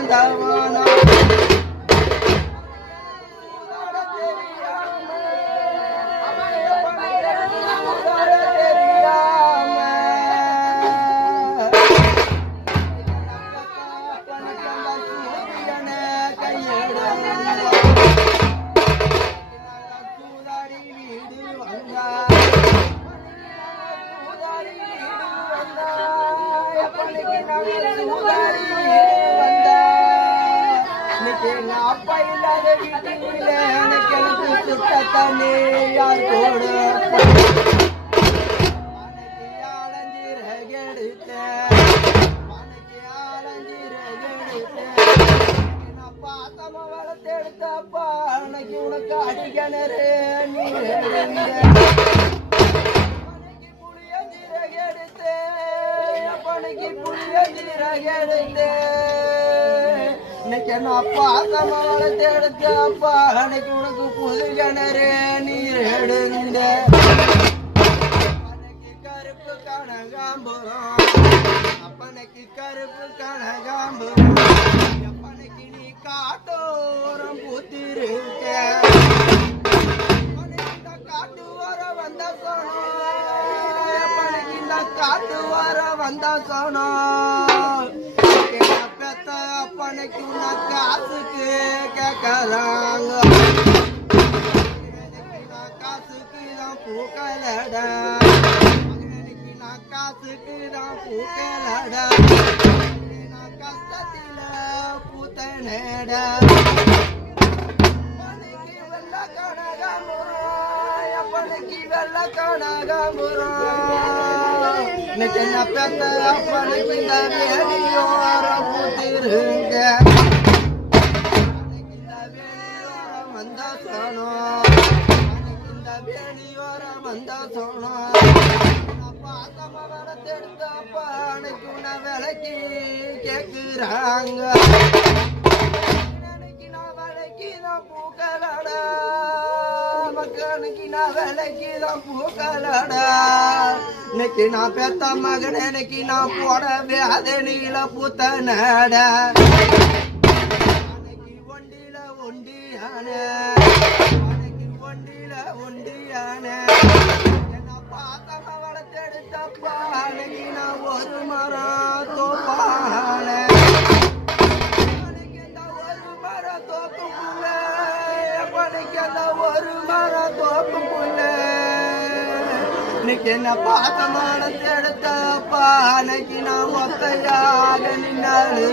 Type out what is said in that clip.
வந்தவனா அப்பா இல்லாத வீட்டுல எனக்கு எனக்கு சுட்டத்தானே யார் போடு பாத்தமா வளர்த்தெடுத்தப்பா அன்னைக்கு உனக்கு அடிக்கணரு நீ புளிய ஜீரகெடுத்து அப்பனைக்கு புளிய ஜீரகெடுத்து இன்னைக்கு என்ன அப்பா அத்தம்மா வளர்த்தெடுத்த அப்பா அன்னைக்கு உனக்கு புது கிணறு நீர் எடுந்த அப்பனைக்கு கருப்பு கனகாம்புரம் அப்பனைக்கு கருப்பு கனகாம்புரம் அப்பனைக்கு நீ காட்டோரம் பூத்திருக்க இந்த காட்டு வர வந்த சோனம் அப்பனைக்கு இந்த காட்டு வர வந்த சோனம் பெத்த அப்பனைக்கு நான் காசுக்கு கேட்கறாங்க காசுக்கு தான் பூக்கலடா நான் காசுக்கு தான் பூக்கலடா நான் கஷ்டத்தில பூத்தனடா அப்பனைக்கு வெள்ள கனகாம்புரம் அப்பனைக்கு வெள்ள கனகாம்புரம் இன்னைக்கு என்ன பெத்த அப்பனைக்கு இந்த வேலியோரம் பூத்திருங்க இந்த வேலியோரம் வந்த சோனம் இந்த வேலியோரம் வந்த சோனம் பாத்தமா வளர்த்தெடுத்த அப்பா அன்னைக்கு உன்னை விலைக்கு கேட்குறாங்க அன்னைக்கு நான் விலைக்கு தான் பூக்கலடா மக்களுக்கு நான் விலைக்கு தான் பூக்கலடா இன்னைக்கு நான் பெத்த மகன் இன்னைக்கு நான் போட வேதனையில பூத்த நட அன்னைக்கு ஒண்டியில ஒண்டியான அன்னைக்கு ஒண்டியில ஒண்டியான என்ன பாத்தமா வளர்த்தெடுத்தப்பா அன்னைக்கு நான் ஒரு மரம் தோப்பான அன்னைக்கு இந்த ஒரு மரம் தோப்பும் புள்ள அன்னைக்கு அந்த ஒரு மரம் தோப்பும் புள்ள இன்னைக்கு என்ன பாத்தமான எடுத்தப்பா அன்னைக்கு நான் ஒத்தையாக நின்னாரு